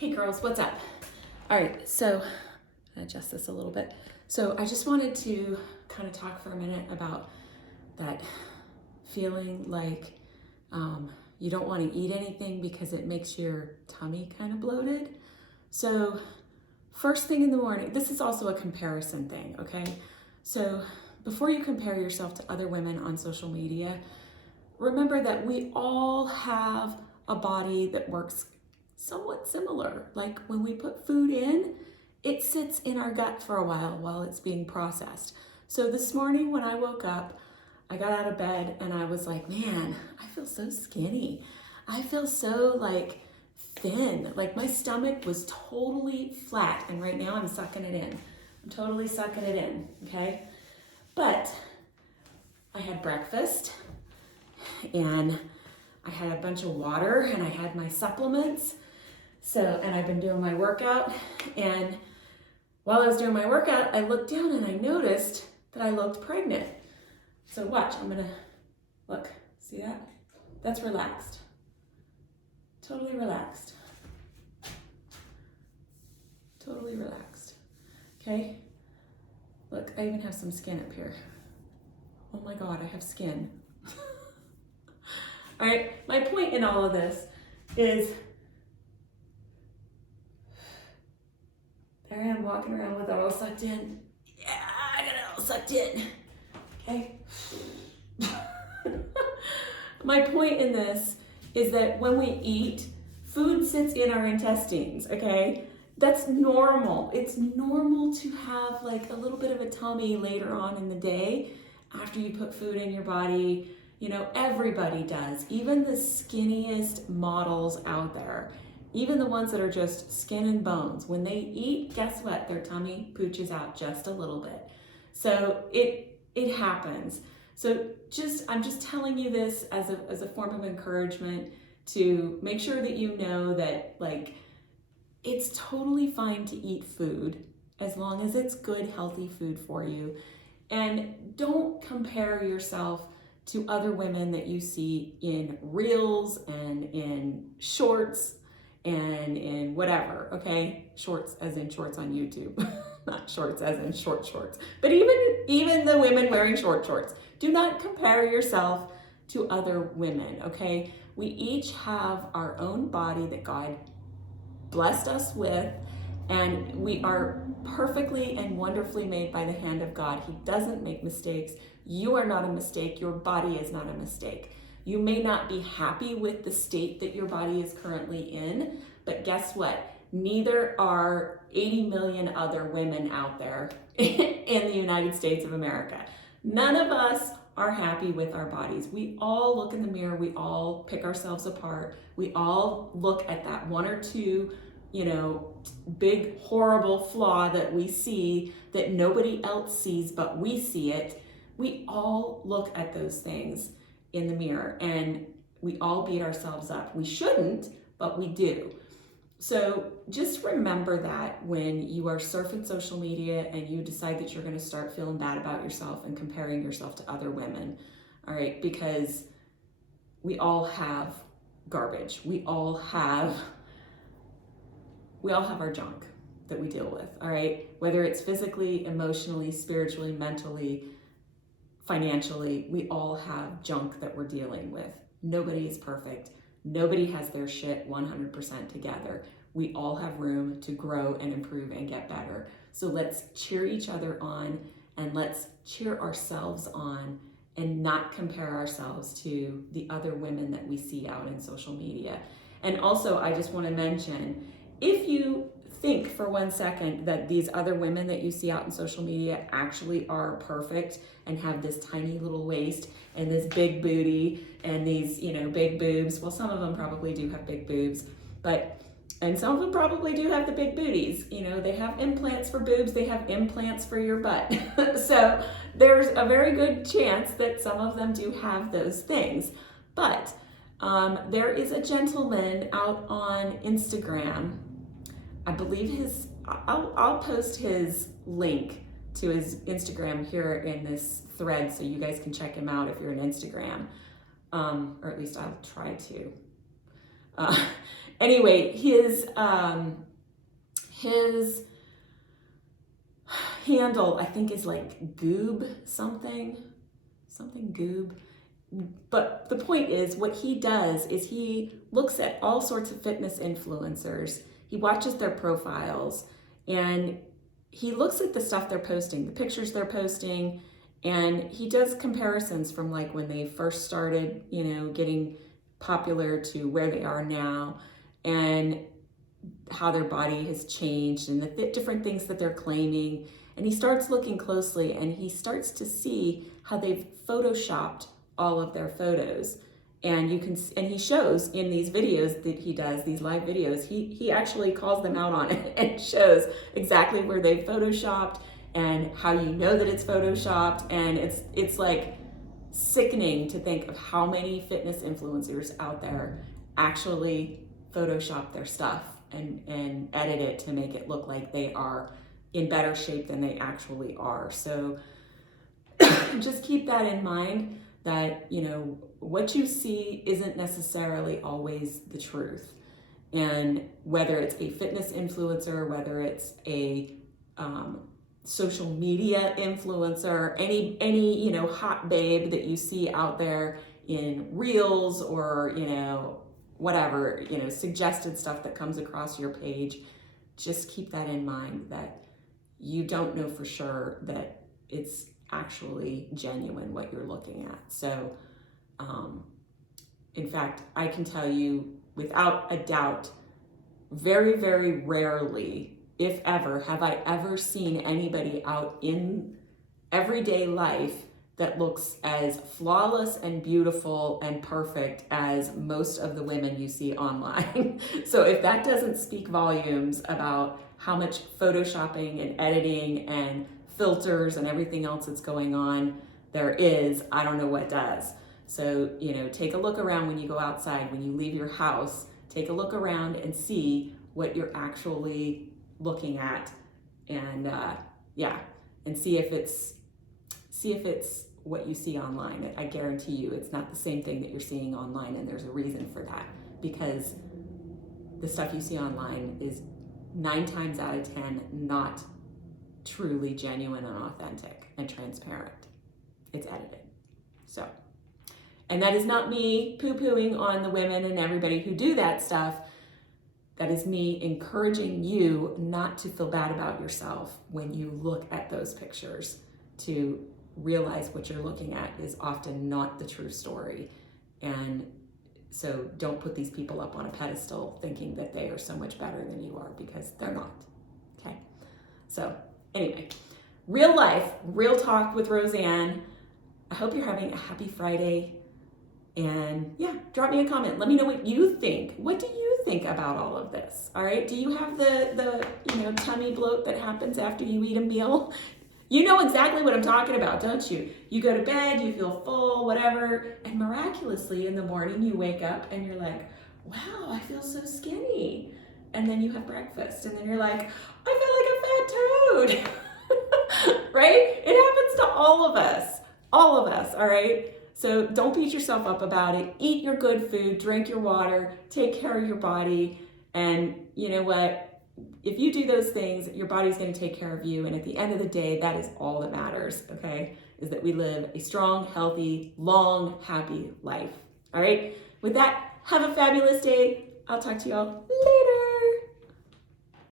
Hey girls, what's up? All right, so adjust this a little bit. So I just wanted to kind of talk for a minute about that feeling like you don't want to eat anything because it makes your tummy kind of bloated. So first thing in the morning, this is also a comparison thing, okay? So before you compare yourself to other women on social media, remember that we all have a body that works somewhat similar. Like when we put food in, it sits in our gut for a while it's being processed. So this morning when I woke up, I got out of bed and I was like, man, I feel so skinny. I feel so like thin. Like my stomach was totally flat, and right now I'm sucking it in. I'm totally sucking it in, okay? But I had breakfast and I had a bunch of water and I had my supplements. And I've been doing my workout, and while I was doing my workout, I looked down and I noticed that I looked pregnant. So watch, I'm gonna look, see that? That's relaxed. Totally relaxed. Totally relaxed. Okay? Look, I even have some skin up here. Oh my God, I have skin. All right, my point in all of this is there I am walking around with it all sucked in. Yeah, I got it all sucked in. Okay? My point in this is that when we eat, food sits in our intestines, okay? That's normal. It's normal to have like a little bit of a tummy later on in the day after you put food in your body. You know, everybody does. Even the skinniest models out there, even the ones that are just skin and bones, when they eat, guess what? Their tummy pooches out just a little bit. So it happens. So I'm just telling you this as a form of encouragement to make sure that you know that like it's totally fine to eat food as long as it's good, healthy food for you. And don't compare yourself to other women that you see in reels and in shorts and in whatever, okay? Shorts as in shorts on YouTube, not shorts as in shorts. But even the women wearing shorts, do not compare yourself to other women, okay? We each have our own body that God blessed us with, and we are perfectly and wonderfully made by the hand of God. He doesn't make mistakes. You are not a mistake. Your body is not a mistake. You may not be happy with the state that your body is currently in, but guess what? Neither are 80 million other women out there in the United States of America. None of us are happy with our bodies. We all look in the mirror. We all pick ourselves apart. We all look at that one or two, big, horrible flaw that we see that nobody else sees, but we see it. We all look at those things in the mirror and we all beat ourselves up. We shouldn't, but we do. So just remember that when you are surfing social media and you decide that you're going to start feeling bad about yourself and comparing yourself to other women, all right, because we all have garbage. We all have our junk that we deal with, all right? Whether it's physically, emotionally, spiritually, mentally, financially, we all have junk that we're dealing with. Nobody is perfect. Nobody has their shit 100% together. We all have room to grow and improve and get better. So let's cheer each other on and let's cheer ourselves on and not compare ourselves to the other women that we see out in social media. And also, I just want to mention, if you think for 1 second that these other women that you see out in social media actually are perfect and have this tiny little waist and this big booty and these, big boobs. Well, some of them probably do have big boobs, and some of them probably do have the big booties. They have implants for boobs, they have implants for your butt. So there's a very good chance that some of them do have those things. But there is a gentleman out on Instagram. I believe I'll post his link to his Instagram here in this thread so you guys can check him out if you're on Instagram, or at least I'll try to. Anyway, his handle, I think, is like Goob something Goob. But the point is, what he does is he looks at all sorts of fitness influencers. He watches their profiles and he looks at the stuff they're posting, the pictures they're posting, and he does comparisons from like when they first started, you know, getting popular to where they are now, and how their body has changed and the different things that they're claiming. And he starts looking closely and he starts to see how they've photoshopped all of their photos. And he shows in these videos that he does, these live videos, he actually calls them out on it and shows exactly where they've photoshopped and how you know that it's photoshopped. And it's like sickening to think of how many fitness influencers out there actually Photoshop their stuff and edit it to make it look like they are in better shape than they actually are. So just keep that in mind, that, you know, what you see isn't necessarily always the truth. And whether it's a fitness influencer, whether it's a social media influencer, any you know, hot babe that you see out there in reels or, you know, whatever, you know, suggested stuff that comes across your page, just keep that in mind, that you don't know for sure that it's actually genuine what you're looking at. So in fact, I can tell you without a doubt, very, very rarely, if ever, have I ever seen anybody out in everyday life that looks as flawless and beautiful and perfect as most of the women you see online. So if that doesn't speak volumes about how much photoshopping and editing and filters and everything else that's going on there is, I don't know what does. So, you know, take a look around when you go outside, when you leave your house, take a look around and see what you're actually looking at, and and see if it's what you see online. I guarantee you it's not the same thing that you're seeing online, and there's a reason for that, because the stuff you see online is 9 times out of 10 not truly genuine and authentic and transparent. It's edited. So, and that is not me poo-pooing on the women and everybody who do that stuff. That is me encouraging you not to feel bad about yourself when you look at those pictures, to realize what you're looking at is often not the true story. And so don't put these people up on a pedestal thinking that they are so much better than you are, because they're not. Okay? So anyway, real life, real talk with Rosann. I hope you're having a happy Friday. And yeah, drop me a comment. Let me know what you think. What do you think about all of this? All right? Do you have the you know, tummy bloat that happens after you eat a meal? You know exactly what I'm talking about, don't you? You go to bed, you feel full, whatever, and miraculously in the morning you wake up and you're like, wow, I feel so skinny. And then you have breakfast and then you're like, I feel like a fat toad. Right? It happens to all of us, all right? So don't beat yourself up about it. Eat your good food, drink your water, take care of your body, and you know what? If you do those things, your body's going to take care of you. And at the end of the day, that is all that matters, okay? Is that we live a strong, healthy, long, happy life. All right? With that, have a fabulous day. I'll talk to you all later.